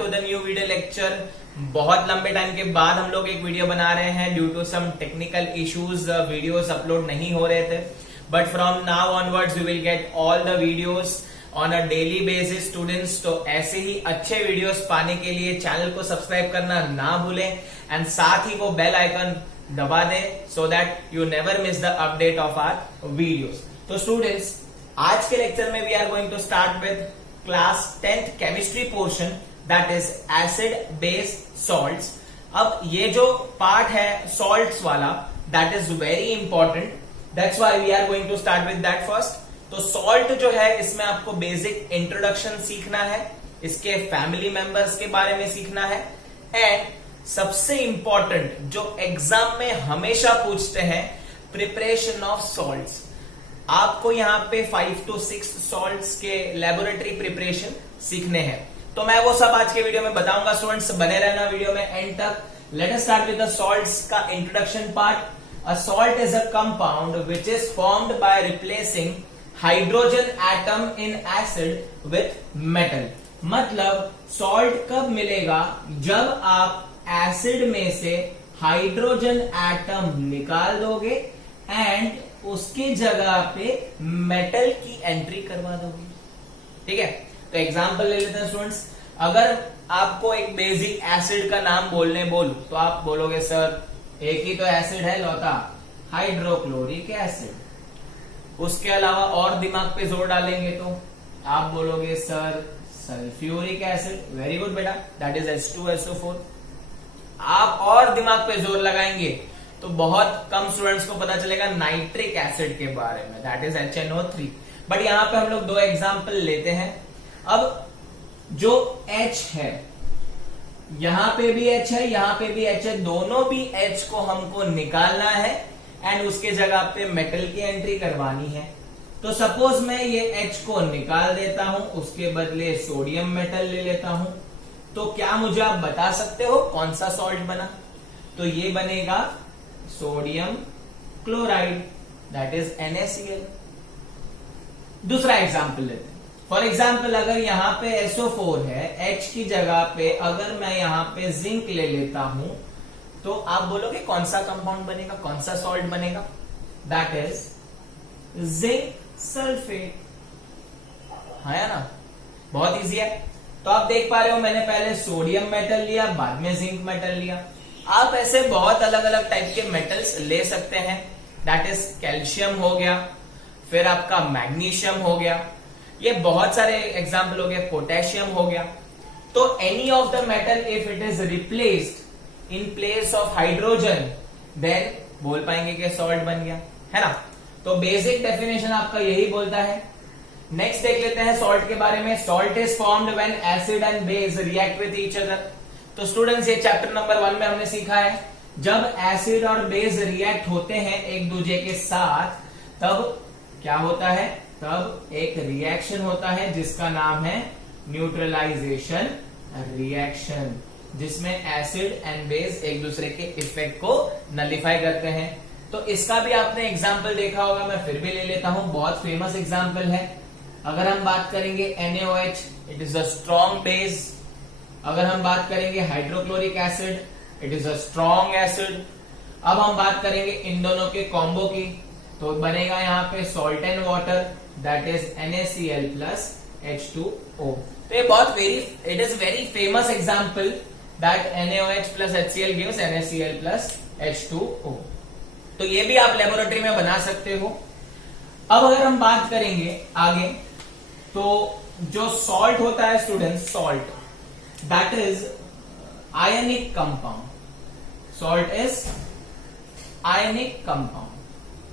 To the new video lecture. बहुत लंबे time के बाद हम लोग एक वीडियो बना रहे हैं। Due to some technical issues videos upload नहीं हो रहे थे, but from now onwards you will get all the videos on a daily basis students. तो ऐसे ही अच्छे वीडियोस पाने के लिए चैनल को सब्सक्राइब करना ना भूलें एंड साथ ही वो बेल आइकन दबा दें so that you never miss the update of our videos. तो स्टूडेंट्स, आज के लेक्चर में we are going to start with class 10th chemistry portion, that is acid base salts. अब ये जो पार्ट है सॉल्ट्स वाला, that is very important, that's why we are going to start with that first. तो salt जो है, इसमें आपको बेसिक इंट्रोडक्शन सीखना है, इसके फैमिली मेंबर्स के बारे में सीखना है, एंड सबसे इंपॉर्टेंट जो एग्जाम में हमेशा पूछते हैं, प्रिपरेशन ऑफ सॉल्ट्स। आपको यहाँ पे 5 to 6 सॉल्ट्स के लेबोरेटरी प्रिपरेशन सीखने हैं। तो मैं वो सब आज के वीडियो में बताऊंगा। स्टूडेंट्स बने रहना वीडियो में एंड तक। Let us start with the salts का introduction part. A salt is a compound which is formed by replacing hydrogen atom in acid with metal. मतलब सॉल्ट कब मिलेगा? जब आप एसिड में से हाइड्रोजन एटम निकाल दोगे एंड उसकी जगह पे मेटल की एंट्री करवा दोगे। ठीक है, तो एग्जांपल ले लेते हैं स्टूडेंट्स। अगर आपको एक बेसिक एसिड का नाम बोलूं तो आप बोलोगे सर एक ही तो एसिड है लौता, हाइड्रोक्लोरिक एसिड। उसके अलावा और दिमाग पे जोर डालेंगे तो आप बोलोगे sir sulphuric acid. Very good बेटा, दैट इज H2SO4। आप और दिमाग पे जोर लगाएंगे तो बहुत कम स्टूडेंट्स को पता चलेगा नाइट्रिक एसिड के बारे में, दैट इज HNO3। बट यहां पे हम लोग दो एग्जांपल लेते हैं। अब जो H है, यहां पे भी H है, यहां पे भी H है, दोनों भी H को हमको निकालना है एंड उसके जगह पे मेटल की एंट्री करवानी है। तो सपोज मैं ये H को निकाल देता हूं, उसके बदले सोडियम मेटल ले लेता हूं, तो क्या मुझे आप बता सकते हो कौन सा सॉल्ट बना? तो ये बनेगा sodium chloride, that is NaCl। दूसरा एग्जांपल लेते हैं। फॉर एग्जांपल अगर यहां पे SO4 है, H की जगह पे अगर मैं यहां पे जिंक ले लेता हूं, तो आप बोलोगे कौन सा कंपाउंड बनेगा, कौन सा सॉल्ट बनेगा? That is zinc sulphate. है ना, बहुत इजी है। तो आप देख पा रहे हो मैंने पहले सोडियम मेटल लिया, बाद में जिंक मेटल लिया। आप ऐसे बहुत अलग अलग टाइप के मेटल्स ले सकते हैं, दैट इज कैल्शियम हो गया, फिर आपका मैग्नीशियम हो गया, ये बहुत सारे एग्जाम्पल हो गए, पोटेशियम हो गया। तो any of the metal if it is replaced in place of hydrogen, then बोल पाएंगे कि सॉल्ट बन गया, है ना। तो बेसिक डेफिनेशन आपका यही बोलता है। नेक्स्ट देख लेते हैं सॉल्ट के बारे में। Salt is formed when acid and base react with each other. तो स्टूडेंट्स ये चैप्टर नंबर 1 में हमने सीखा है, जब एसिड और बेस रिएक्ट होते हैं एक दूसरे के साथ, तब क्या होता है? तब एक रिएक्शन होता है जिसका नाम है न्यूट्रलाइजेशन रिएक्शन, जिसमें एसिड एंड बेस एक दूसरे के इफेक्ट को नलिफाई करते हैं। तो इसका भी आपने एग्जाम्पल देखा होगा, मैं फिर भी ले लेता हूं, बहुत फेमस एग्जाम्पल है। अगर हम बात करेंगे NaOH, it is a strong base. अगर हम बात करेंगे hydrochloric acid, it is a strong acid. अब हम बात करेंगे इन दोनों के कॉम्बो की, तो बनेगा यहाँ पे salt and water, that is NaCl plus H2O। तो ये बहुत it is very famous example that NaOH plus HCl gives NaCl plus H2O। तो ये भी आप लेबोरेटरी में बना सकते हो। अब अगर हम बात करेंगे आगे, तो जो सॉल्ट होता है students, salt that is ionic compound. Salt is ionic compound.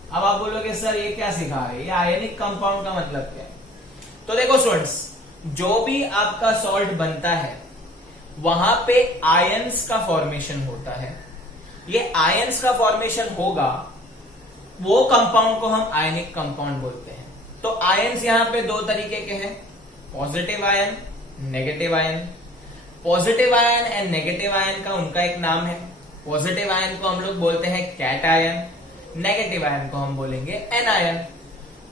अब आप बोलोगे सर ये क्या सिखा रहे हैं, ये आयनिक कंपाउंड का मतलब क्या है? तो देखो स्टूडेंट्स, जो भी आपका सॉल्ट बनता है वहां पे आयंस का फॉर्मेशन होता है। ये आयंस का फॉर्मेशन होगा, वो कंपाउंड को हम आयनिक कंपाउंड बोलते हैं। तो आयंस यहां पे दो तरीके के हैं, positive ion, negative ion. Positive ion and negative ion का उनका एक नाम है। पॉजिटिव आयन को हम लोग बोलते हैं कैट आयन, नेगेटिव आयन को हम बोलेंगे एन आयन।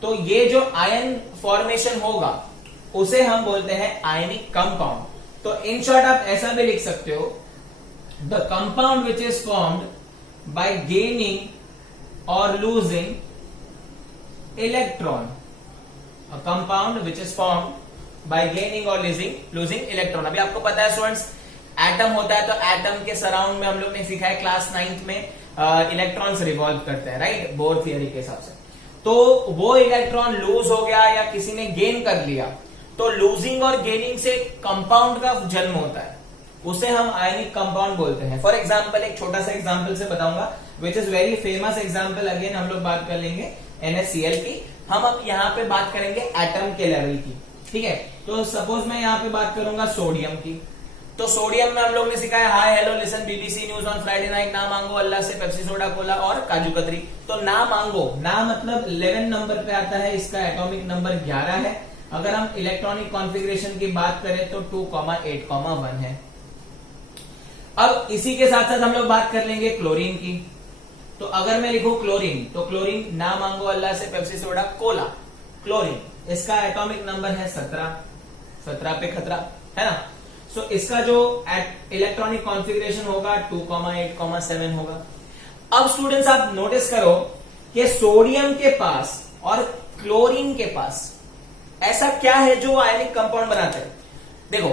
तो ये जो आयन फॉर्मेशन होगा उसे हम बोलते हैं आयनिक कंपाउंड। तो इन शॉर्ट आप ऐसा भी लिख सकते हो, the compound which is formed by gaining और losing electron, a compound which is formed by gaining और लूजिंग इलेक्ट्रॉन। अभी आपको पता है स्टूडेंट्स, एटम होता है तो एटम के सराउंड में हम लोग ने सीखा है क्लास 9th में इलेक्ट्रॉन्स रिवॉल्व करते हैं, राइट, बोर थियरी के हिसाब से। तो वो इलेक्ट्रॉन लूज हो गया या किसी ने गेन कर लिया, तो लूजिंग और गेनिंग से कंपाउंड का जन्म होता है, उसे हम आयनिक कंपाउंड बोलते हैं। फॉर एग्जाम्पल, एक छोटा सा एग्जाम्पल से बताऊंगा, which is very famous example, again हम लोग बात कर लेंगे NaCl की। हम अब यहाँ पे बात करेंगे एटम के लेवल की, ठीक है। तो सपोज मैं यहाँ पे बात करूंगा सोडियम की। तो सोडियम में हम लोग ने सीखा है hi hello listen BBC news on Friday night, ना मांगो अल्लाह से, पेप्सी सोडा कोला और काजू कतरी। तो ना मांगो, ना मतलब 11 नंबर पे आता है, इसका एटॉमिक नंबर 11 है। अगर हम इलेक्ट्रॉनिक कॉन्फ़िगरेशन की बात करें तो 2,8,1 है। अब इसी के साथ साथ हम लोग बात कर लेंगे क्लोरीन की। तो अगर मैं लिखूं क्लोरीन, तो क्लोरीन ना मांगो अल्लाह से, पेप्सी सोडा कोला, क्लोरीन, इसका एटॉमिक नंबर है 17 पे खतरा है ना। सो इसका जो इलेक्ट्रॉनिक कॉन्फ़िगरेशन होगा 2,8,7 होगा। अब स्टूडेंट्स आप नोटिस करो कि सोडियम के पास और क्लोरीन के पास ऐसा क्या है जो आयनिक कंपाउंड बनाते हैं। देखो,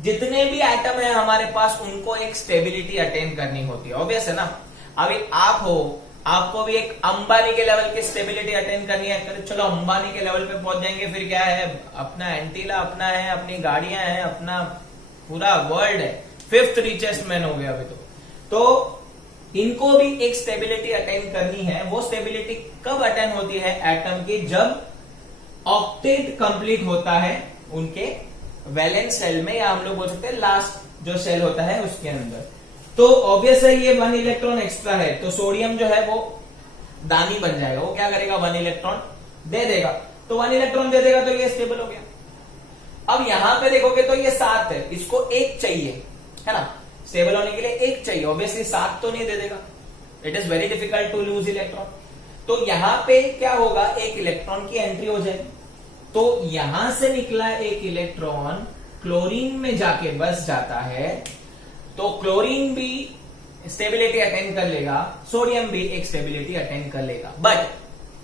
जितने भी एटम है हमारे पास, उनको एक स्टेबिलिटी अटेन करनी होती है, ऑब्वियस है ना। अभी आप हो, आपको भी एक अंबानी के लेवल की स्टेबिलिटी अटेन करनी है। चलो अंबानी के लेवल पे पहुंच जाएंगे, फिर क्या है, अपना एंटीला अपना है, अपनी गाड़ियां हैं, अपना पूरा वर्ल्ड है, 5th रिचेस्ट मैन हो गया अभी तो इनको भी एक स्टेबिलिटी अटेन करनी है। वो स्टेबिलिटी कब अटेन होती है एटम की, जब ऑक्टेट कंप्लीट होता है उनके वैलेंस सेल में, या हम लोग बोल सकते हैं लास्ट जो सेल होता है उसके अंदर। तो ऑब्वियस है ये 1 इलेक्ट्रॉन एक्स्ट्रा है, तो सोडियम जो है वो दानी बन जाएगा। वो क्या करेगा, 1 इलेक्ट्रॉन दे देगा। तो 1 इलेक्ट्रॉन दे देगा तो ये स्टेबल हो गया। अब यहां पे देखोगे तो ये 7 है, इसको 1 चाहिए, है ना, स्टेबल होने के लिए 1 चाहिए। ऑब्वियसली 7 तो नहीं दे देगा, it is very difficult to lose electron. तो यहां पे क्या होगा, 1 इलेक्ट्रॉन की एंट्री हो जाएगी। तो यहां से निकला 1 इलेक्ट्रॉन क्लोरीन में जाके बस जाता है, तो क्लोरीन भी स्टेबिलिटी अटेन कर लेगा, सोडियम भी एक स्टेबिलिटी अटेन कर लेगा। बट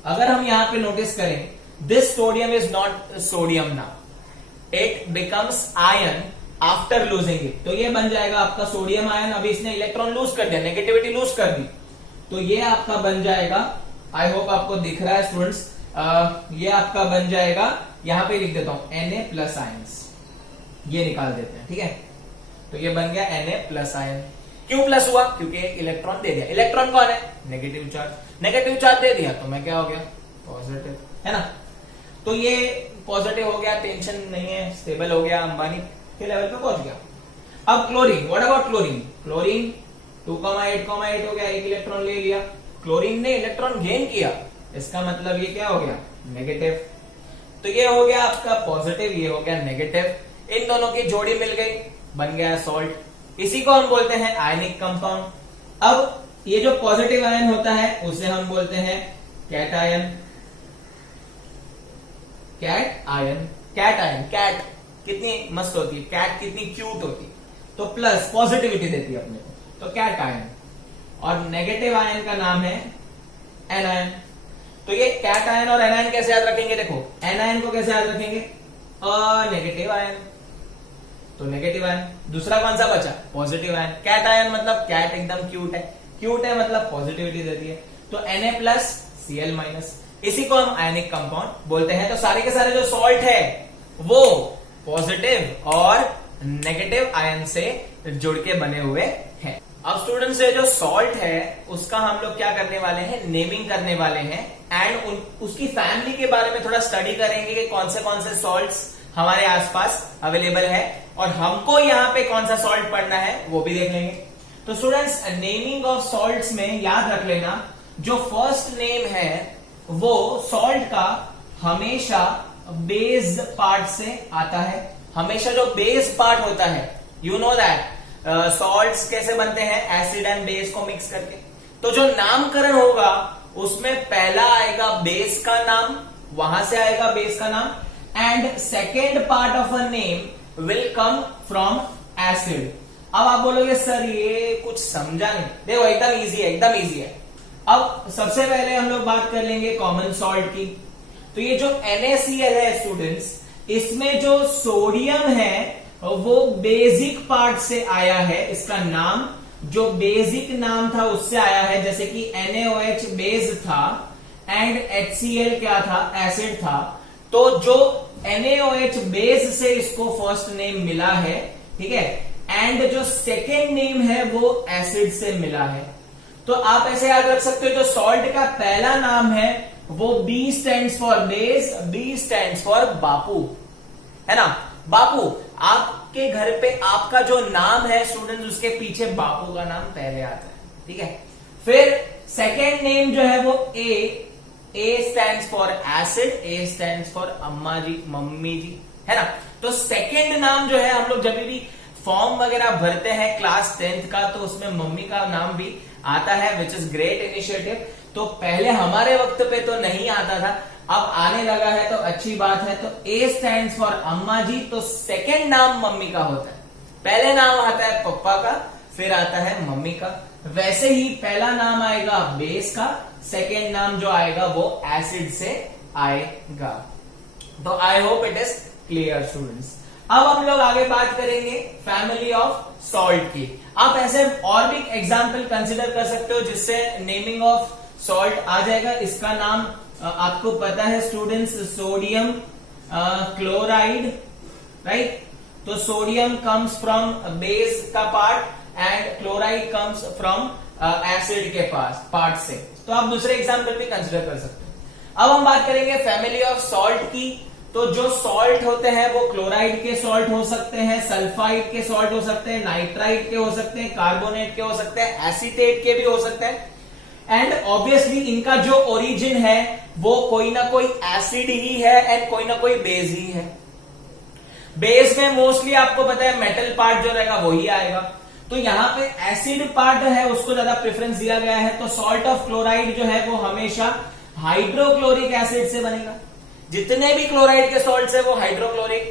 अगर हम यहां पे नोटिस करें, this sodium is not sodium now, it becomes ion after losing it. तो ये बन जाएगा आपका सोडियम आयन। अभी इसने इलेक्ट्रॉन लूज कर दिया, नेगेटिविटी लूज कर दी, तो ये आपका बन जाएगा, आई होप आपको दिख रहा है स्टूडेंट्स, ये आपका बन जाएगा, यहां पे लिख देता हूं Na+ आयंस, ये निकाल देते हैं, ठीक है। तो ये बन गया Na+ आयन। क्यों प्लस हुआ, क्योंकि एक इलेक्ट्रॉन दे दिया। इलेक्ट्रॉन कौन है, नेगेटिव चार्ज, नेगेटिव चार्ज दे दिया तो मैं क्या हो गया, पॉजिटिव, है ना। तो ये पॉजिटिव हो गया, टेंशन नहीं है, स्टेबल हो गया, अंबानी के लेवल पे पहुंच गया। अब chlorine, what about chlorine, chlorine 2,8,8 हो गया, 1 इलेक्ट्रॉन ले लिया, क्लोरीन ने इलेक्ट्रॉन गेन किया, इसका मतलब ये क्या हो गया, नेगेटिव। तो ये हो गया आपका पॉजिटिव, ये हो गया नेगेटिव, इन दोनों की जोड़ी मिल गई, बन गया सॉल्ट। इसी को हम बोलते हैं आयनिक कंपाउंड। अब ये जो पॉजिटिव आयन होता है उसे हम बोलते हैं cation, cation, cation, cat कितनी मस्त होती है, कैट कितनी क्यूट होती है, तो प्लस पॉजिटिविटी देती है अपने को, तो कैट आयन। और नेगेटिव आयन का नाम है एनायन। तो ये कैट आयन और एनायन कैसे याद रखेंगे, देखो एनायन को कैसे याद रखेंगे, नेगेटिव आयन, तो नेगेटिव आयन। दूसरा कौन सा बचा, पॉजिटिव आयन। कैट आयन मतलब कैट एकदम क्यूट है, क्यूट है मतलब पॉजिटिविटी देती है, तो Na+Cl-। इसी को हम आयनिक कंपाउंड बोलते हैं। तो सारे के सारे जो सॉल्ट है वो पॉजिटिव और नेगेटिव आयन से जुड़ के बने हुए हैं। अब स्टूडेंट्स ये जो सॉल्ट है उसका हम लोग क्या करने वाले हैं, नेमिंग करने वाले हैं, एंड उसकी फैमिली के बारे में थोड़ा स्टडी करेंगे कि कौन से सॉल्ट्स हमारे आसपास अवेलेबल है, और हमको यहाँ पे कौन सा सॉल्ट पढ़ना है वो भी देख लेंगे। तो स्टूडेंट्स नेमिंग ऑफ सॉल्ट्स में याद रख लेना, जो फर्स्ट नेम है वो सॉल्ट का हमेशा बेस पार्ट से आता है। हमेशा जो बेस पार्ट होता है, यू नो दैट सॉल्ट्स कैसे बनते हैं, एसिड एंड बेस को मिक्स करके। तो जो नामकरण होगा उसमें पहला आएगा बेस का नाम, वहां से आएगा बेस का नाम, and second part of a name will come from acid. अब आप बोलोगे सर ये कुछ समझा नहीं, देखो एकदम इजी है, एकदम इजी है। अब सबसे पहले हम लोग बात कर लेंगे कॉमन सॉल्ट की। तो ये जो NaCl है स्टूडेंट्स, इसमें जो सोडियम है वो बेसिक पार्ट से आया है। इसका नाम जो बेसिक नाम था उससे आया है, जैसे कि NaOH बेस था एंड HCl क्या था, एसिड था। तो जो NaOH बेस से इसको फर्स्ट नेम मिला है, ठीक है, एंड जो सेकेंड नेम है वो एसिड से मिला है। तो आप ऐसे याद रख सकते हो, जो सॉल्ट का पहला नाम है वो B stands for base, B stands for Bapu, है ना। बापू, आपके घर पे आपका जो नाम है स्टूडेंट्स, उसके पीछे बापू का नाम पहले आता है, ठीक है। फिर सेकेंड नेम जो है वो A stands for acid, A stands for अम्मा जी, मम्मी जी, है ना। तो सेकेंड नाम जो है, हम लोग जब भी फॉर्म वगैरह भरते हैं क्लास 10th का, तो उसमें मम्मी का नाम भी आता है, विच इज ग्रेट इनिशिएटिव। तो पहले हमारे वक्त पे तो नहीं आता था, अब आने लगा है तो अच्छी बात है। तो A स्टैंड्स फॉर अम्मा जी, तो सेकेंड नाम मम्मी का होता है। पहले नाम आता है पप्पा का, फिर आता है मम्मी का। वैसे ही पहला नाम आएगा बेस का, सेकेंड नाम जो आएगा वो एसिड से आएगा। तो I hope it is clear students. अब हम लोग आगे बात करेंगे फैमिली ऑफ सॉल्ट की। आप ऐसे और भी एग्जाम्पल कंसिडर कर सकते हो जिससे नेमिंग ऑफ सॉल्ट आ जाएगा। इसका नाम आपको पता है स्टूडेंट्स, सोडियम क्लोराइड, राइट। तो सोडियम कम्स फ्रॉम बेस का part and chloride comes from acid के पार्ट से। तो आप दूसरे एग्जाम्पल भी कंसिडर कर सकते हो। अब हम बात करेंगे फैमिली ऑफ सॉल्ट की। तो जो सॉल्ट होते हैं वो क्लोराइड के सॉल्ट हो सकते हैं, सल्फाइड के सॉल्ट हो सकते हैं, नाइट्राइट के हो सकते हैं, कार्बोनेट के हो सकते हैं, एसीटेट के भी हो सकते हैं। एंड ऑब्वियसली इनका जो ओरिजिन है वो कोई ना कोई एसिड ही है एंड कोई ना कोई बेस ही है। बेस में मोस्टली आपको पता है मेटल पार्ट जो रहेगा वही आएगा। तो यहाँ पे एसिड पार्ट है उसको ज्यादा प्रेफरेंस दिया गया है। तो सॉल्ट ऑफ क्लोराइड जो है वो हमेशा हाइड्रोक्लोरिक एसिड से बनेगा। जितने भी क्लोराइड के सॉल्ट है वो हाइड्रोक्लोरिक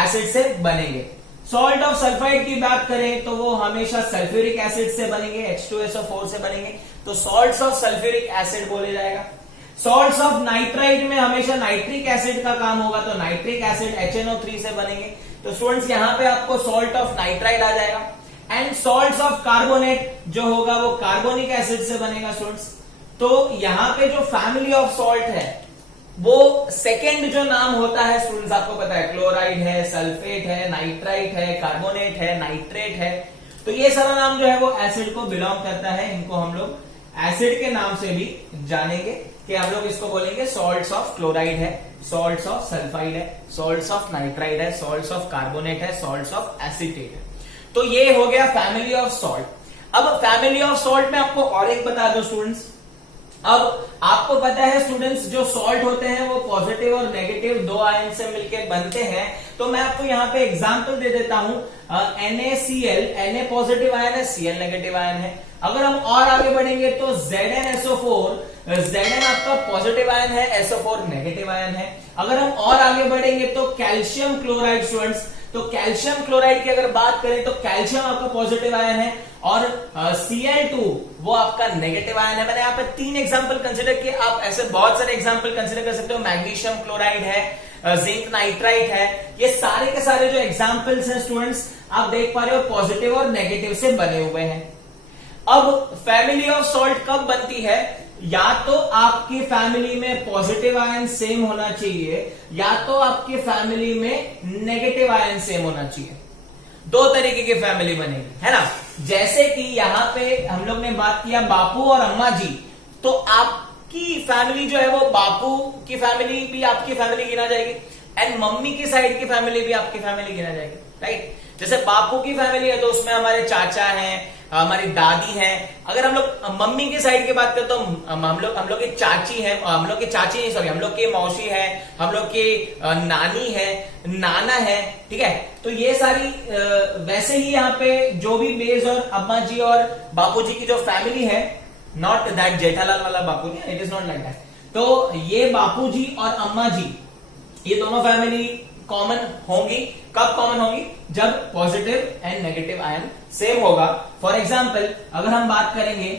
एसिड से बनेंगे। सॉल्ट ऑफ सल्फाइड की बात करें तो वो हमेशा सल्फ्यूरिक एसिड से बनेंगे, H2SO4 से बनेंगे। तो सॉल्ट्स ऑफ सल्फ्यूरिक एसिड बोले जाएगा। सॉल्ट्स ऑफ नाइट्राइट में हमेशा नाइट्रिक एसिड का काम होगा, तो नाइट्रिक एसिड HNO3 से बनेंगे। तो स्टूडेंट्स यहाँ पे आपको सॉल्ट ऑफ नाइट्राइट आ जाएगा। एंड सॉल्ट्स ऑफ कार्बोनेट जो होगा वो कार्बोनिक एसिड से बनेगा स्टूडेंट्स। तो यहाँ पे जो फैमिली ऑफ सॉल्ट है वो सेकेंड जो नाम होता है स्टूडेंट्स, आपको पता है क्लोराइड है, सल्फेट है, नाइट्राइट है, कार्बोनेट है, नाइट्रेट है। तो ये सारा नाम जो है वो एसिड को बिलोंग करता है। इनको हम लोग एसिड के नाम से भी जानेंगे कि हम लोग इसको बोलेंगे सॉल्ट्स ऑफ क्लोराइड है, सॉल्ट्स ऑफ सल्फाइड है, सॉल्ट्स ऑफ नाइट्राइड है, सॉल्ट्स ऑफ कार्बोनेट है, सॉल्ट्स ऑफ एसीटेट है। तो ये हो गया फैमिली ऑफ सॉल्ट। अब फैमिली ऑफ सॉल्ट में आपको और एक बता दो स्टूडेंट्स। अब आपको पता है स्टूडेंट्स जो सॉल्ट होते हैं वो पॉजिटिव और नेगेटिव दो आयन से मिलकर बनते हैं। तो मैं आपको यहाँ पे एग्जांपल दे देता हूं। NaCl, Na पॉजिटिव आयन है, Cl नेगेटिव आयन है। अगर हम और आगे बढ़ेंगे तो ZnSO4, Zn आपका पॉजिटिव आयन है, SO4 नेगेटिव आयन है। अगर हम और आगे बढ़ेंगे तो कैल्शियम क्लोराइड स्टूडेंट्स, तो कैल्शियम क्लोराइड की अगर बात करें तो कैल्शियम आपका पॉजिटिव आयन है और Cl2 वो आपका नेगेटिव आयन है। मैंने यहाँ पे 3 एग्जांपल कंसिडर किए, आप ऐसे बहुत सारे एग्जांपल कंसिडर कर सकते हो। मैग्नीशियम क्लोराइड है, जिंक नाइट्राइट है, ये सारे के सारे जो एग्जांपल्स हैं स्टूडेंट्स आप देख पा रहे हो पॉजिटिव और नेगेटिव से बने हुए हैं। अब फैमिली ऑफ सॉल्ट कब बनती है? या तो आपकी फैमिली में पॉजिटिव आयन सेम होना चाहिए या तो आपकी फैमिली में नेगेटिव आयन सेम होना चाहिए। दो तरीके की फैमिली बनेगी, है ना। जैसे कि यहाँ पे हम लोग ने बात किया बापू और अम्मा जी, तो आपकी फैमिली जो है वो बापू की फैमिली भी आपकी फैमिली गिना जाएगी एंड मम्मी की साइड की फैमिली भी आपकी फैमिली गिना जाएगी, राइट। जैसे बापू की फैमिली है तो उसमें हमारे चाचा हैं, हमारी दादी हैं। अगर हम लोग मम्मी की साइड की बात करें तो हम लोग की चाची है, हम लोग की मौसी है, हम लोग की नानी है, नाना है, ठीक है। तो ये सारी वैसे ही यहाँ पे जो भी बेस और अम्मा जी और बापू जी की जो फैमिली है, नॉट दैट जेठालाल वाला Bapu ji, it is not like that. तो ये बापू जी और अम्मा जी ये दोनों फैमिली कॉमन होंगी। कब कॉमन होंगी? जब positive and negative ion same होगा। फॉर एग्जाम्पल अगर हम बात करेंगे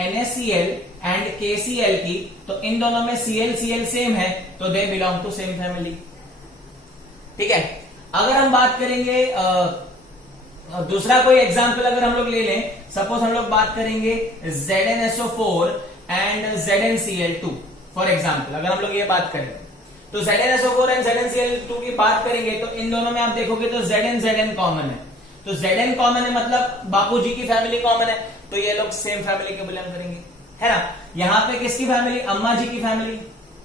NaCl एंड KCl की, तो इन दोनों में Cl सेम है, तो they belong to same family. ठीक है। अगर हम बात करेंगे दूसरा कोई एग्जाम्पल अगर हम लोग ले लें, सपोज हम लोग बात करेंगे ZnSO4 and ZnCl2 for example, अगर हम लोग ये बात करें तो ZnSO4 एंड ZnCl2 की बात करेंगे तो इन दोनों में आप देखोगे तो Zn कॉमन है। तो Zn कॉमन है मतलब बापूजी की फैमिली कॉमन है, तो ये लोग सेम फैमिली के बिलोंग करेंगे, है ना। यहाँ पे किसकी फैमिली? अम्मा जी की फैमिली,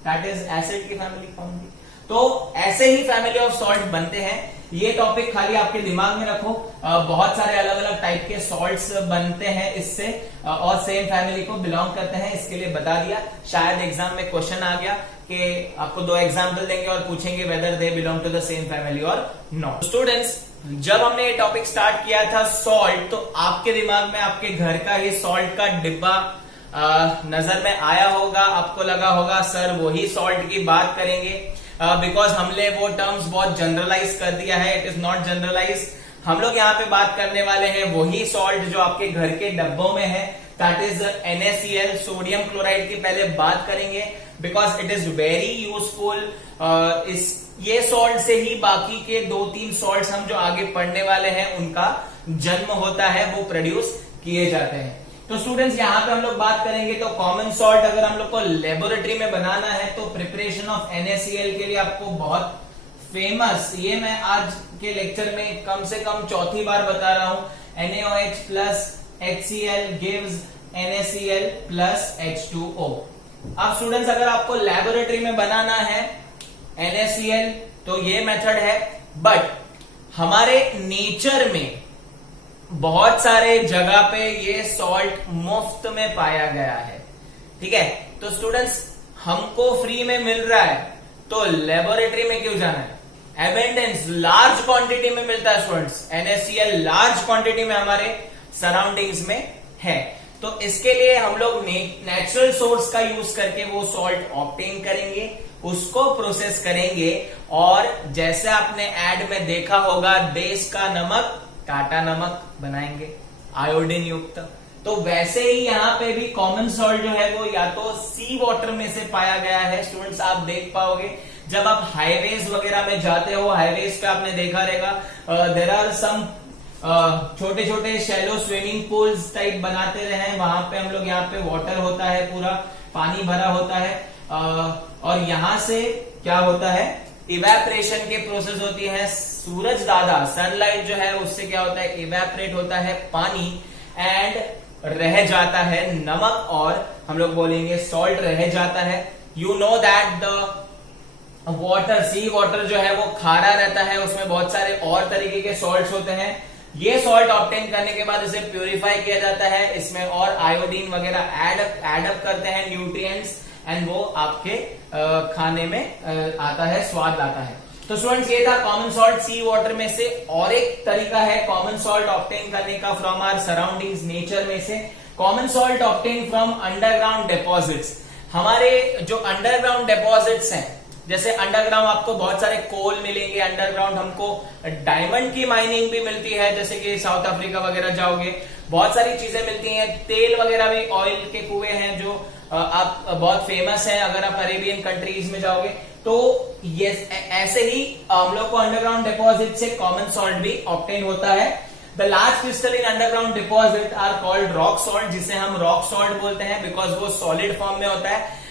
दैट इज एसिड की फैमिली कॉमन। तो ऐसे ही फैमिली ऑफ सॉल्ट बनते हैं। ये टॉपिक खाली आपके दिमाग में रखो। बहुत सारे अलग अलग टाइप के सॉल्ट्स बनते हैं इससे और सेम फैमिली को बिलोंग करते हैं, इसके लिए बता दिया। शायद एग्जाम में क्वेश्चन आ गया कि आपको 2 एग्जाम्पल देंगे और पूछेंगे whether they belong to the same family और नॉट। स्टूडेंट्स, जब हमने ये टॉपिक स्टार्ट किया था सॉल्ट, तो आपके दिमाग में आपके घर का ही सॉल्ट का डिब्बा नजर में आया होगा। आपको लगा होगा सर वही सॉल्ट की बात करेंगे, बिकॉज हमने वो टर्म्स बहुत जनरलाइज कर दिया है। It is not generalise. हम लोग यहाँ पे बात करने वाले हैं वही सॉल्ट जो आपके घर के डब्बों में है, that is NaCl, sodium chloride की पहले बात करेंगे because it is very useful. ये सॉल्ट से ही बाकी के 2-3 सॉल्ट्स हम जो आगे पढ़ने वाले हैं उनका जन्म होता है, वो प्रोड्यूस किए जाते हैं। तो स्टूडेंट्स यहाँ पे हम लोग बात करेंगे तो कॉमन सॉल्ट अगर हम लोग को लेबोरेटरी में बनाना है तो प्रिपरेशन ऑफ NaCl के लिए आपको बहुत फेमस, ये मैं आज के लेक्चर में कम से कम 4थी बार बता रहा हूं, NaOH plus HCl gives NaCl plus H2O। अब स्टूडेंट्स अगर आपको लेबोरेटरी में बनाना है NaCl तो ये मेथड है, बट हमारे नेचर में बहुत सारे जगह पे ये सॉल्ट मुफ्त में पाया गया है। ठीक है, तो स्टूडेंट्स हमको फ्री में मिल रहा है तो लेबोरेटरी में क्यों जाना है? एबेंडेंस लार्ज क्वांटिटी में मिलता है स्टूडेंट्स, NaCl लार्ज क्वांटिटी में हमारे सराउंडिंग्स में है, तो इसके लिए हम लोग नेचुरल सोर्स का यूज करके वो सॉल्ट ऑब्टेन करेंगे, उसको प्रोसेस करेंगे और जैसे आपने एड में देखा होगा देश का नमक टाटा नमक बनाएंगे आयोडीन युक्त। तो वैसे ही यहाँ पे भी कॉमन सॉल्ट जो है वो या तो सी वाटर में से पाया गया है। स्टूडेंट्स आप देख पाओगे जब आप हाईवेज वगैरह में जाते हो, हाईवेज पे आपने देखा रहेगा देयर आर सम छोटे छोटे शैलो स्विमिंग पूल्स टाइप बनाते रहे हैं, वहां पे हम लोग यहाँ पे वाटर होता है, पूरा पानी भरा होता है और यहां से क्या होता है, इवेपोरेशन के प्रोसेस होती है। सूरज दादा सनलाइट जो है उससे क्या होता है, इवेपोरेट होता है पानी एंड रह जाता है नमक और हम लोग बोलेंगे सॉल्ट रह जाता है। You know that the water, sea water जो है वो खारा रहता है, उसमें बहुत सारे और तरीके के सॉल्ट्स होते हैं। ये सॉल्ट ऑब्टेन करने के बाद इसे प्यूरिफाई किया जाता है, इसमें और आयोडीन वगैरह एडअप करते हैं न्यूट्रिएंट्स एंड वो आपके खाने में आता है, स्वाद लाता है। तो स्टूडेंट्स ये था कॉमन सॉल्ट सी वाटर में से। और एक तरीका है कॉमन सॉल्ट ऑब्टेन करने का फ्रॉम आवर सराउंडिंग्स नेचर में से, common salt obtain from underground deposits. हमारे जो अंडरग्राउंड डिपॉजिट्स हैं, जैसे अंडरग्राउंड आपको बहुत सारे कोल मिलेंगे, अंडरग्राउंड हमको डायमंड की माइनिंग भी मिलती है, जैसे कि साउथ अफ्रीका वगैरह जाओगे बहुत सारी चीजें मिलती हैं, तेल वगैरह भी, ऑयल के कुएं हैं जो आप बहुत फेमस है अगर आप अरेबियन कंट्रीज में जाओगे। तो ये ऐसे ही हम लोग को अंडरग्राउंड डिपॉजिट से कॉमन सॉल्ट भी ऑब्टेन होता है। The large crystal in underground deposit are called rock salt, जिसे हम रॉक सॉल्ट बोलते हैं बिकॉज वो सॉलिड फॉर्म में होता है,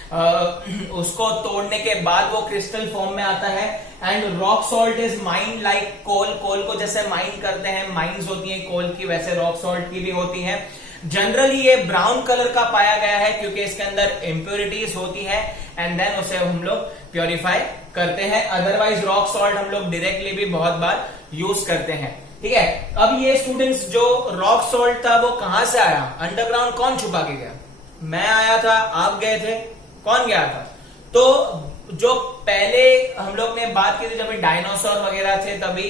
उसको तोड़ने के बाद वो क्रिस्टल फॉर्म में आता है। And rock salt is mined like coal, coal को जैसे माइन करते हैं, माइंस होती हैं कोल की, वैसे रॉक सॉल्ट की भी होती है। जनरली ये ब्राउन कलर का पाया गया है क्योंकि इसके अंदर इम्प्योरिटीज होती है एंड देन उसे हम लोग प्योरीफाई करते हैं। अदरवाइज रॉक सॉल्ट हम लोग डायरेक्टली भी बहुत बार यूज करते हैं। ठीक है, अब ये स्टूडेंट्स जो रॉक सॉल्ट था वो कहां से आया, अंडरग्राउंड कौन छुपा के गया? मैं आया था, आप गए थे, कौन गया था? तो जो पहले हम लोग ने बात की थी जब डायनासोर वगैरह थे तभी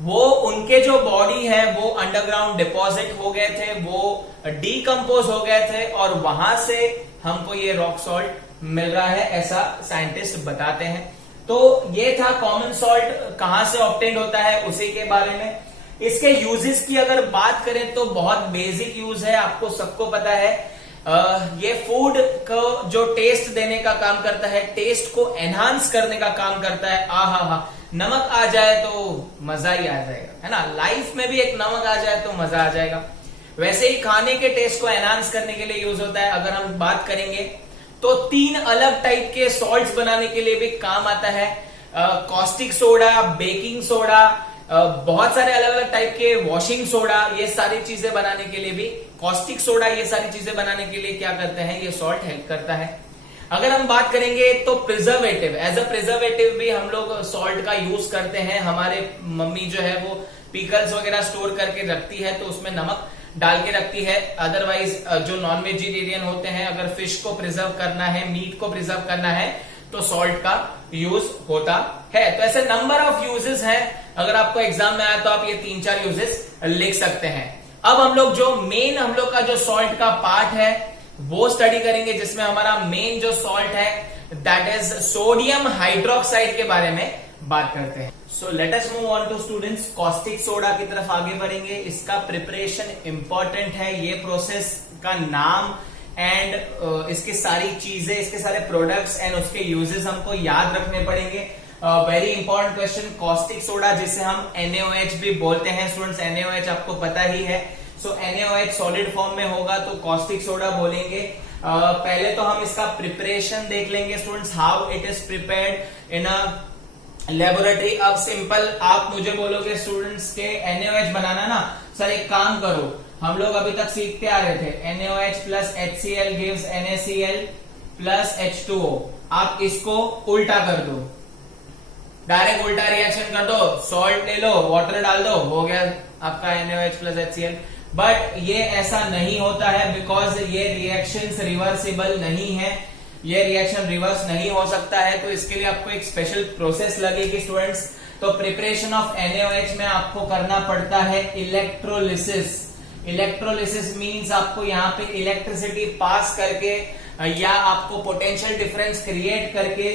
वो उनके जो बॉडी है वो अंडरग्राउंड डिपॉजिट हो गए थे, वो डीकंपोज हो गए थे और वहां से हमको ये रॉक सॉल्ट मिल रहा है, ऐसा साइंटिस्ट बताते हैं। तो ये था कॉमन सॉल्ट कहां से ऑब्टेन होता है उसी के बारे में। इसके यूजेस की अगर बात करें तो बहुत बेसिक यूज है, आपको सबको पता है। ये फूड को जो टेस्ट देने का काम करता है, टेस्ट को एनहांस करने का काम करता है। हा, नमक आ जाए तो मजा ही आ जाएगा, है ना। लाइफ में भी एक नमक आ जाए तो मजा आ जाएगा। वैसे ही खाने के टेस्ट को एनहांस करने के लिए यूज होता है। अगर हम बात करेंगे तो 3 अलग टाइप के सॉल्ट्स बनाने के लिए भी काम आता है। कॉस्टिक सोडा, बेकिंग सोडा, बहुत सारे अलग अलग टाइप के, वॉशिंग सोडा, ये सारी चीजें बनाने के लिए भी, कॉस्टिक सोडा, ये सारी चीजें बनाने के लिए क्या करते हैं, ये सॉल्ट हेल्प करता है। अगर हम बात करेंगे तो प्रिजर्वेटिव, एज अ प्रिजर्वेटिव भी हम लोग सॉल्ट का यूज करते हैं। हमारे मम्मी जो है वो पिकल्स वगैरह स्टोर करके रखती है तो उसमें नमक डाल के रखती है। अदरवाइज जो नॉन वेजिटेरियन होते हैं, अगर फिश को प्रिजर्व करना है, मीट को प्रिजर्व करना है तो सॉल्ट का यूज होता है। तो ऐसे नंबर ऑफ यूजेस हैं। अगर आपको एग्जाम में आया तो आप ये 3-4 यूजेस लिख सकते हैं। अब हम लोग जो मेन हम लोग का जो सॉल्ट का पार्ट है वो स्टडी करेंगे, जिसमें हमारा मेन जो सॉल्ट है दैट इज सोडियम हाइड्रोक्साइड के बारे में बात करते हैं। So let us move on to students, caustic soda की तरफ आगे बढ़ेंगे। इसका प्रिपरेशन इंपॉर्टेंट है, ये प्रोसेस का नाम एंड इसकी सारी चीजें, इसके सारे प्रोडक्ट्स एंड उसके यूजेस हमको याद रखने पड़ेंगे। Very important question, caustic soda जिसे हम NaOH भी बोलते हैं स्टूडेंट्स, NaOH आपको पता ही है। सो NaOH सॉलिड फॉर्म में होगा तो कॉस्टिक सोडा बोलेंगे। पहले तो हम इसका प्रिपरेशन देख लेंगे students, how it is prepared in a laboratory. अब सिंपल आप मुझे बोलोगे स्टूडेंट्स के NaOH बनाना ना, सर एक काम करो, हम लोग अभी तक सीखते आ रहे थे NaOH plus HCl gives NaCl plus H2O। आप इसको उल्टा कर दो, डायरेक्ट उल्टा रिएक्शन कर दो, सॉल्ट ले लो, वाटर डाल दो, हो गया आपका NaOH प्लस HCl। बट ये ऐसा नहीं होता है, बिकॉज ये रिएक्शंस रिवर्सिबल नहीं है, ये रिएक्शन रिवर्स नहीं हो सकता है। तो इसके लिए आपको एक स्पेशल प्रोसेस लगेगी स्टूडेंट्स। तो प्रिपरेशन ऑफ NaOH में आपको करना पड़ता है इलेक्ट्रोलिसिस। इलेक्ट्रोलिसिस मींस आपको यहाँ पे इलेक्ट्रिसिटी पास करके या आपको पोटेंशियल डिफरेंस क्रिएट करके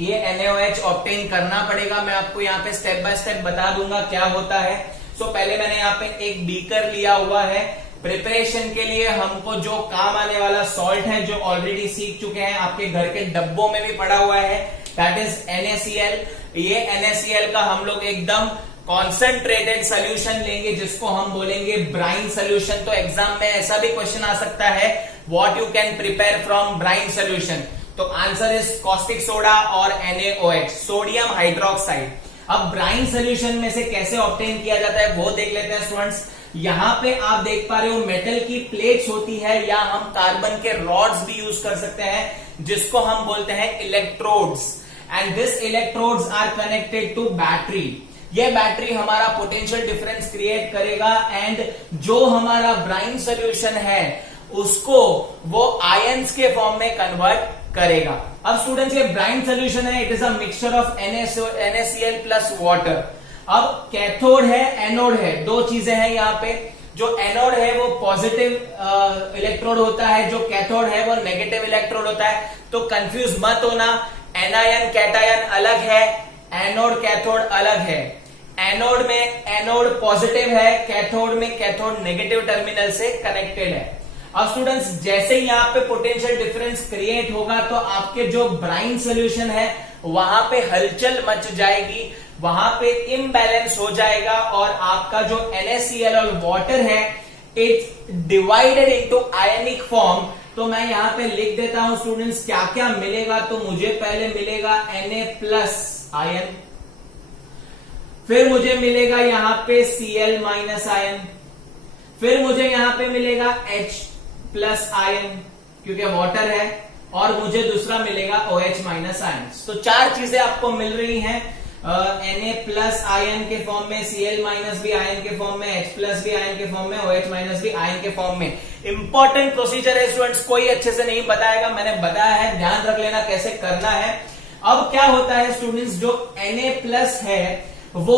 ये NaOH ऑब्टेन करना पड़ेगा। मैं आपको यहाँ पे स्टेप बाय स्टेप बता दूंगा क्या होता है। सो पहले मैंने यहाँ पे एक बीकर लिया हुआ है। प्रिपरेशन के लिए हमको जो काम आने वाला सॉल्ट है, जो ऑलरेडी सीख चुके हैं, आपके घर के डब्बों में भी पड़ा हुआ है, दैट इज NaCl। ये NaCl का हम लोग एकदम कॉन्सेंट्रेटेड सोल्यूशन लेंगे, जिसको हम बोलेंगे ब्राइन सोल्यूशन। तो एग्जाम में ऐसा भी क्वेश्चन आ सकता है, what you can prepare from brine solution. तो आंसर इज कॉस्टिक सोडा और NaOH, सोडियम हाइड्रोक्साइड। अब ब्राइन सोल्यूशन में से कैसे ऑब्टेन किया जाता है वो देख लेते हैं स्टूडेंट्स। यहां पे आप देख पा रहे हो मेटल की प्लेट्स होती है, या हम कार्बन के रॉड्स भी यूज कर सकते हैं, जिसको हम बोलते हैं electrodes. And this electrodes are connected to battery. ये बैटरी हमारा पोटेंशियल डिफरेंस क्रिएट करेगा एंड जो हमारा ब्राइन सोल्यूशन है उसको वो आयंस के फॉर्म में कन्वर्ट करेगा। अब स्टूडेंट्स ये ब्राइन सोल्यूशन है, it is a mixture of NaCl plus water. अब कैथोड है, एनोड है, दो चीजें हैं यहाँ पे। जो एनोड है वो पॉजिटिव इलेक्ट्रोड होता है, जो कैथोड है वो नेगेटिव इलेक्ट्रोड होता है। तो कंफ्यूज मत होना, एनायन कैटायन अलग है, एनोड कैथोड अलग है। एनोड में एनोड पॉजिटिव है, कैथोड में कैथोड नेगेटिव टर्मिनल से कनेक्टेड है। अब स्टूडेंट्स जैसे ही यहाँ पे पोटेंशियल डिफरेंस क्रिएट होगा तो आपके जो ब्राइन सोल्यूशन है वहां पे हलचल मच जाएगी, वहां पे इम्बैलेंस हो जाएगा और आपका जो NaCl और वाटर है it divided into ionic form. तो मैं यहाँ पे लिख देता हूं स्टूडेंट्स क्या क्या मिलेगा। तो मुझे पहले मिलेगा Na प्लस आयन, फिर मुझे मिलेगा यहाँ पे Cl माइनस आयन, फिर मुझे यहाँ पे मिलेगा H प्लस आयन क्योंकि वाटर है, और मुझे दूसरा मिलेगा OH माइनस आयन। तो 4 चीजें आपको मिल रही हैं, Na प्लस आयन के फॉर्म में, Cl माइनस भी आयन के फॉर्म में, H प्लस भी आयन के फॉर्म में, OH माइनस भी आयन के फॉर्म में। इंपॉर्टेंट प्रोसीजर है स्टूडेंट्स, कोई अच्छे से नहीं बताएगा, मैंने बताया है, ध्यान रख लेना कैसे करना है। अब क्या होता है स्टूडेंट्स, जो Na प्लस है वो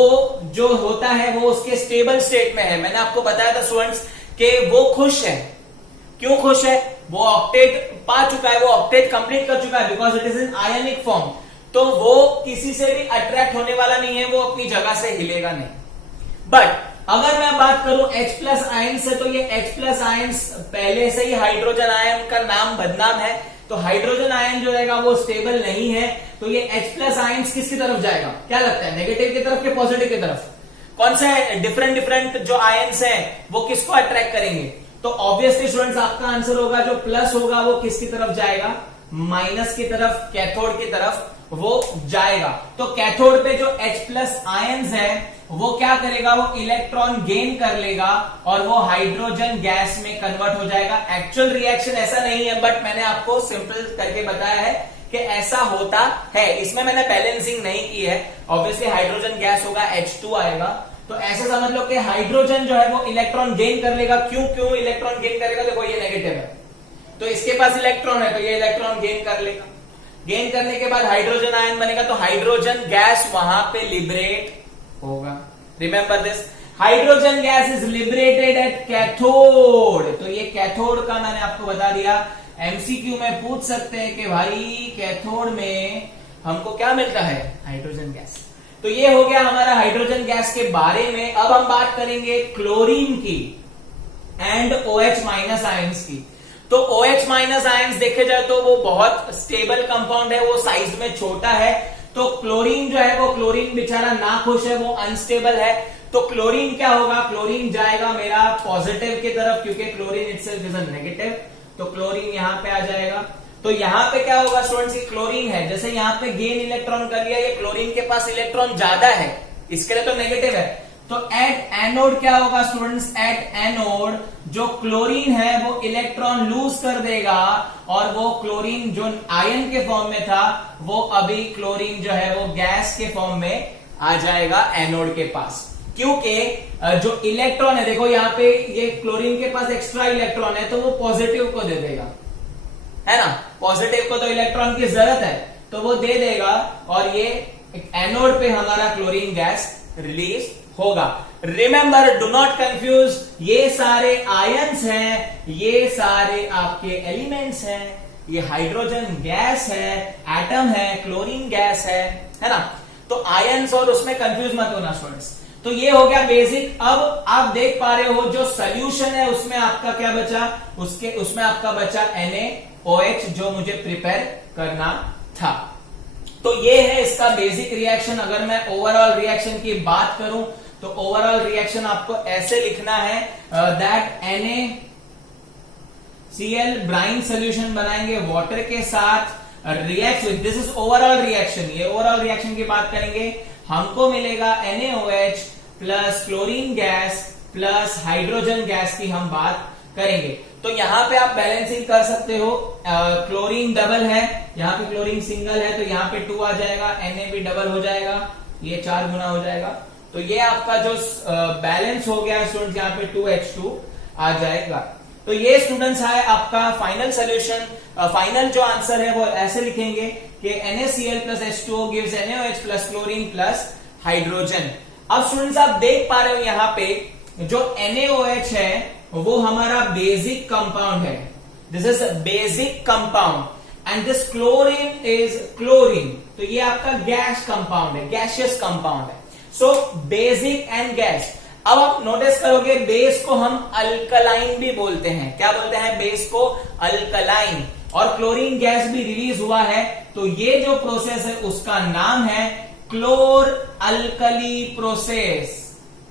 जो होता है वो उसके स्टेबल स्टेट में है। मैंने आपको बताया था स्टूडेंट्स कि वो खुश है। क्यों खुश है? वो ऑक्टेट पा चुका है, वो ऑक्टेट कंप्लीट कर चुका है, because it is in ionic form. तो वो किसी से भी अट्रैक्ट होने वाला नहीं है, वो अपनी जगह से हिलेगा नहीं। बट अगर मैं बात करूं H प्लस आयन से, तो ये H प्लस आयन पहले से ही हाइड्रोजन आयन का नाम बदनाम है, तो हाइड्रोजन आयन जो रहेगा वो स्टेबल नहीं है, तो ये H प्लस आयन किसकी तरफ जाएगा, क्या लगता है, नेगेटिव की तरफ के पॉजिटिव की तरफ? कौन सा है डिफरेंट जो आयन्स हैं वो किसको अट्रैक्ट करेंगे? तो ऑब्वियसली स्टूडेंट्स आपका आंसर होगा जो प्लस होगा वो किसकी तरफ जाएगा, माइनस की तरफ, कैथोड की तरफ वो जाएगा। तो कैथोड पे जो H प्लस आयन्स है वो क्या करेगा, वो इलेक्ट्रॉन गेन कर लेगा और वो हाइड्रोजन गैस में कन्वर्ट हो जाएगा। एक्चुअल रिएक्शन ऐसा नहीं है, बट मैंने आपको सिंपल करके बताया है कि ऐसा होता है। इसमें मैंने बैलेंसिंग नहीं की है, ऑब्वियसली हाइड्रोजन गैस होगा, H2 आएगा, तो ऐसे समझ लो कि हाइड्रोजन जो है वो इलेक्ट्रॉन गेन कर लेगा। क्यों इलेक्ट्रॉन गेन करेगा, देखो ये नेगेटिव है तो इसके पास इलेक्ट्रॉन है, तो ये इलेक्ट्रॉन गेन कर लेगा। गेन करने के बाद हाइड्रोजन आयन बनेगा, तो हाइड्रोजन गैस वहां पे लिबरेट होगा। Remember this, hydrogen gas is liberated at cathode. तो ये कैथोड का मैंने आपको बता दिया। एमसीक्यू में पूछ सकते हैं कि भाई कैथोड में हमको क्या मिलता है, हाइड्रोजन गैस। तो ये हो गया हमारा हाइड्रोजन गैस के बारे में। अब हम बात करेंगे क्लोरीन की एंड OH माइनस आयंस की। तो OH माइनस आयंस देखे जाए तो वो बहुत स्टेबल कंपाउंड है, वो साइज में छोटा है। तो क्लोरीन जो है वो, क्लोरीन बेचारा ना खुश है, वो अनस्टेबल है। तो क्लोरीन क्या होगा, क्लोरीन जाएगा मेरा पॉजिटिव की तरफ, क्योंकि chlorine itself is a negative, तो क्लोरीन यहां पे आ जाएगा। तो यहां पे क्या होगा स्टूडेंट्स, ये क्लोरीन है, जैसे यहां पे गेन इलेक्ट्रॉन कर लिया, ये क्लोरीन के पास इलेक्ट्रॉन ज्यादा है, इसके लिए तो नेगेटिव है। तो एट एनोड क्या होगा स्टूडेंट्स, एट एनोड जो क्लोरीन है वो इलेक्ट्रॉन लूज कर देगा और वो क्लोरीन जो आयन के फॉर्म में था वो अभी क्लोरीन जो है वो गैस के फॉर्म में आ जाएगा एनोड के पास। क्योंकि जो इलेक्ट्रॉन है, देखो यहाँ पे ये क्लोरीन के पास एक्स्ट्रा इलेक्ट्रॉन है तो वो पॉजिटिव को दे देगा, है ना, पॉजिटिव को तो इलेक्ट्रॉन की जरूरत है तो वो दे देगा और ये एनोड पे हमारा क्लोरीन गैस रिलीज होगा। रिमेंबर, डू नॉट कंफ्यूज, ये सारे आयंस हैं, ये सारे आपके एलिमेंट्स हैं, ये हाइड्रोजन गैस है, एटम है, क्लोरीन गैस है ना। तो आयंस और उसमें कंफ्यूज मत होना स्टूडेंट्स। तो ये हो गया बेसिक। अब आप देख पा रहे हो जो सोल्यूशन है उसमें आपका क्या बचा, उसमें आपका बचा NaOH जो मुझे प्रिपेयर करना था। तो ये है इसका बेसिक रिएक्शन। अगर मैं ओवरऑल रिएक्शन की बात करूं तो ओवरऑल रिएक्शन आपको ऐसे लिखना है दैट NaCl ब्राइन सोल्यूशन बनाएंगे वाटर के साथ, react with, this is overall reaction. ये ओवरऑल रिएक्शन की बात करेंगे, हमको मिलेगा NaOH plus chlorine gas plus hydrogen gas की हम बात करेंगे। तो यहां पे आप बैलेंसिंग कर सकते हो, क्लोरीन डबल है, यहाँ पे क्लोरीन सिंगल है तो यहाँ पे 2 आ जाएगा, Na भी डबल हो जाएगा, ये 4 गुना हो जाएगा। तो ये आपका जो बैलेंस हो गया स्टूडेंट्स, यहाँ पे 2H2 आ जाएगा। तो ये स्टूडेंट्स है आपका फाइनल सोल्यूशन। फाइनल जो आंसर है वो ऐसे लिखेंगे कि NaCl plus H2O gives NaOH plus chlorine plus hydrogen. अब स्टूडेंट्स आप देख पा रहे हो यहाँ पे जो NaOH है वो हमारा बेसिक कंपाउंड है, this is basic compound and this chlorine is chlorine. तो ये आपका गैस कंपाउंड है, गैसियस कंपाउंड है। So basic and gas. अब आप नोटिस करोगे बेस को हम अल्कलाइन भी बोलते हैं, क्या बोलते हैं, बेस को अल्कलाइन। और क्लोरीन गैस भी रिलीज हुआ है, तो ये जो प्रोसेस है उसका नाम है क्लोर अल्कली प्रोसेस।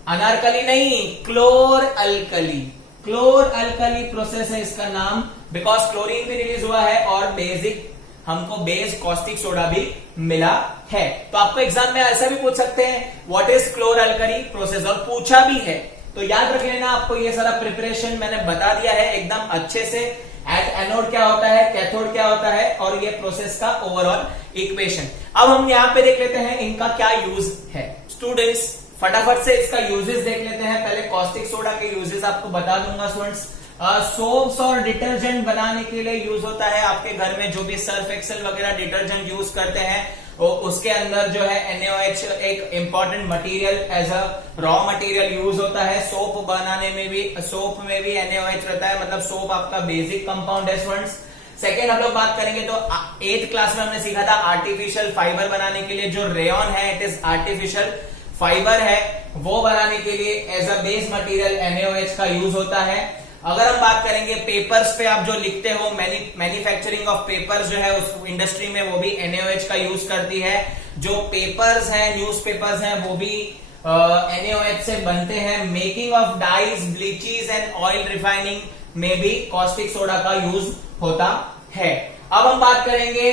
अनारकली नहीं, chlor alkali, chlor alkali process है इसका नाम, बिकॉज क्लोरीन भी रिलीज हुआ है और बेसिक हमको बेस कॉस्टिक सोडा भी मिला है। तो आपको एग्जाम में ऐसा भी पूछ सकते हैं व्हाट इज क्लोर अल्कली प्रोसेस, और पूछा भी है। तो याद रख लेना, आपको ये सारा प्रिपरेशन मैंने बता दिया है एकदम अच्छे से। एनोड क्या होता है, कैथोड क्या होता है और ये प्रोसेस का ओवरऑल इक्वेशन। अब हम यहाँ पे देख लेते हैं इनका क्या यूज है। स्टूडेंट्स फटाफट से इसका यूजेस देख लेते हैं। पहले कॉस्टिक सोडा के यूजेस आपको बता दूंगा स्टूडेंट्स। सोप्स और डिटर्जेंट बनाने के लिए यूज होता है। आपके घर में जो भी सर्फ एक्सेल वगैरह डिटर्जेंट यूज करते हैं उसके अंदर जो है NaOH एक important material as a raw material use होता है। सोप बनाने में भी, सोप में भी NaOH रहता है, मतलब सोप आपका बेसिक कंपाउंड है स्टूडेंट्स। सेकेंड हम लोग बात करेंगे तो 8th क्लास में हमने सीखा था आर्टिफिशियल फाइबर बनाने के लिए जो रेयन है, इट इज आर्टिफिशियल फाइबर है, वो बनाने के लिए as a base material NaOH का यूज होता है। अगर हम बात करेंगे पेपर्स पे आप जो लिखते हो, मैन्युफैक्चरिंग ऑफ पेपर्स जो है उस इंडस्ट्री में वो भी NaOH का यूज करती है। जो पेपर्स हैं, न्यूज़पेपर्स हैं, वो भी NaOH से बनते हैं। Making of dyes, bleaches and oil refining में भी कॉस्टिक सोडा का यूज होता है। अब हम बात करेंगे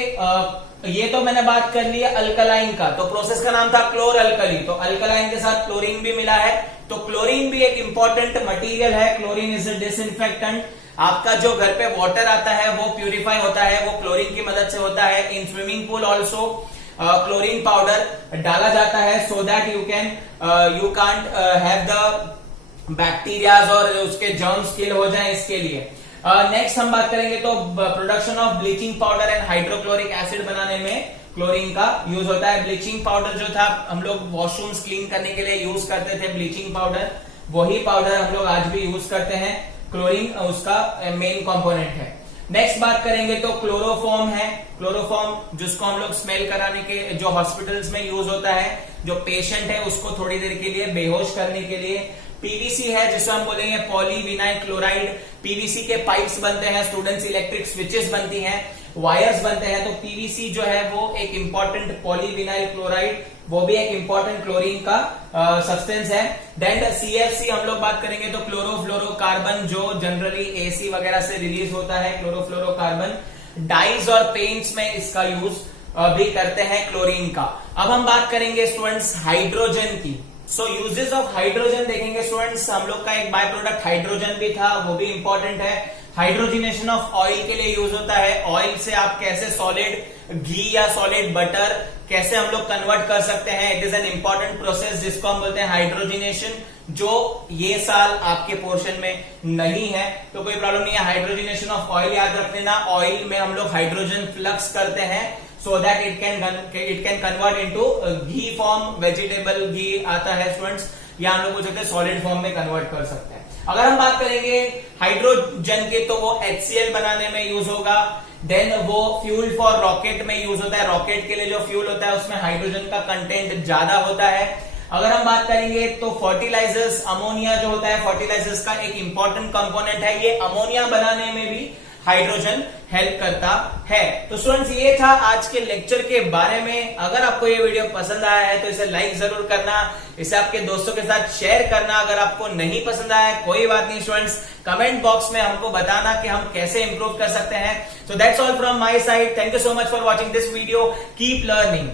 ये तो मैंने बात कर ली है अल्कलाइन का, तो प्रोसेस का नाम था क्लोर अल्कली, तो अल्कलाइन के साथ क्लोरीन भी मिला है, तो क्लोरीन भी एक इंपॉर्टेंट मटेरियल है। Chlorine is a disinfectant. आपका जो घर पे वाटर आता है वो प्यूरिफाई होता है, वो क्लोरीन की मदद से होता है। In swimming pool also chlorine powder डाला जाता है सो that you can't have the bacterias और उसके जर्म्स किल हो जाए, इसके लिए। नेक्स्ट हम बात करेंगे तो production of bleaching powder and hydrochloric acid बनाने में क्लोरीन का यूज होता है। ब्लीचिंग पाउडर जो था हम लोग वॉशरूम्स क्लीन करने के लिए यूज करते थे ब्लीचिंग पाउडर, वही पाउडर हम लोग आज भी यूज करते हैं। क्लोरीन उसका मेन कंपोनेंट है। नेक्स्ट बात करेंगे तो क्लोरोफॉर्म है। क्लोरोफॉर्म जिसको हम लोग स्मेल कराने के, जो हॉस्पिटल्स में यूज होता है, जो पेशेंट है उसको थोड़ी देर के लिए बेहोश करने के लिए। पीवीसी है जिसे हम बोलेंगे पॉलीविनाइल क्लोराइड। पीवीसी के पाइप्स बनते हैं, स्टूडेंट्स इलेक्ट्रिक स्विचेस बनती हैं, वायर्स बनते हैं, तो पीवीसी जो है वो एक इंपॉर्टेंट पॉलीविनाइल क्लोराइड, वो भी एक इंपॉर्टेंट क्लोरीन का सब्सटेंस है। देन CFC हम लोग बात करेंगे तो क्लोरोफ्लोरोकार्बन, जो जनरली AC वगैरह से रिलीज होता है, क्लोरोफ्लोरोकार्बन। डाइज और पेंट्स में इसका यूज भी करते हैं क्लोरीन का। अब हम बात करेंगे स्टूडेंट्स हाइड्रोजन की। सो यूजेस ऑफ हाइड्रोजन देखेंगे स्टूडेंट्स, हम लोग का एक बाय प्रोडक्ट हाइड्रोजन भी था, वो भी इंपॉर्टेंट है। हाइड्रोजिनेशन ऑफ ऑयल के लिए यूज होता है। ऑयल से आप कैसे सॉलिड घी या सॉलिड बटर कैसे हम लोग कन्वर्ट कर सकते हैं, it is an important process जिसको हम बोलते हैं हाइड्रोजिनेशन, जो ये साल आपके पोर्शन में नहीं है तो कोई प्रॉब्लम नहीं है। हाइड्रोजिनेशन ऑफ ऑयल याद रख लेना, ऑयल में हम लोग हाइड्रोजन फ्लक्स करते हैं so that it can convert into ghee form, vegetable ghee आता है स्टूडेंट्स, या हम लोग बोल सकते हैं सॉलिड फॉर्म में कन्वर्ट कर सकते हैं। अगर हम बात करेंगे हाइड्रोजन के तो वो HCl बनाने में यूज होगा। देन वो फ्यूल फॉर रॉकेट में यूज होता है, रॉकेट के लिए जो फ्यूल होता है उसमें हाइड्रोजन का कंटेंट ज्यादा होता है। अगर हम बात करेंगे तो फर्टिलाइजर्स, अमोनिया जो होता है फर्टिलाइजर्स का एक इंपॉर्टेंट कंपोनेंट है, ये अमोनिया बनाने में भी हाइड्रोजन हेल्प करता है। तो स्टूडेंट्स ये था आज के लेक्चर के बारे में। अगर आपको ये वीडियो पसंद आया है तो इसे लाइक जरूर करना, इसे आपके दोस्तों के साथ शेयर करना। अगर आपको नहीं पसंद आया है कोई बात नहीं स्टूडेंट्स, कमेंट बॉक्स में हमको बताना कि हम कैसे इंप्रूव कर सकते हैं। So that's all from my side, thank you so much for watching this video, keep learning.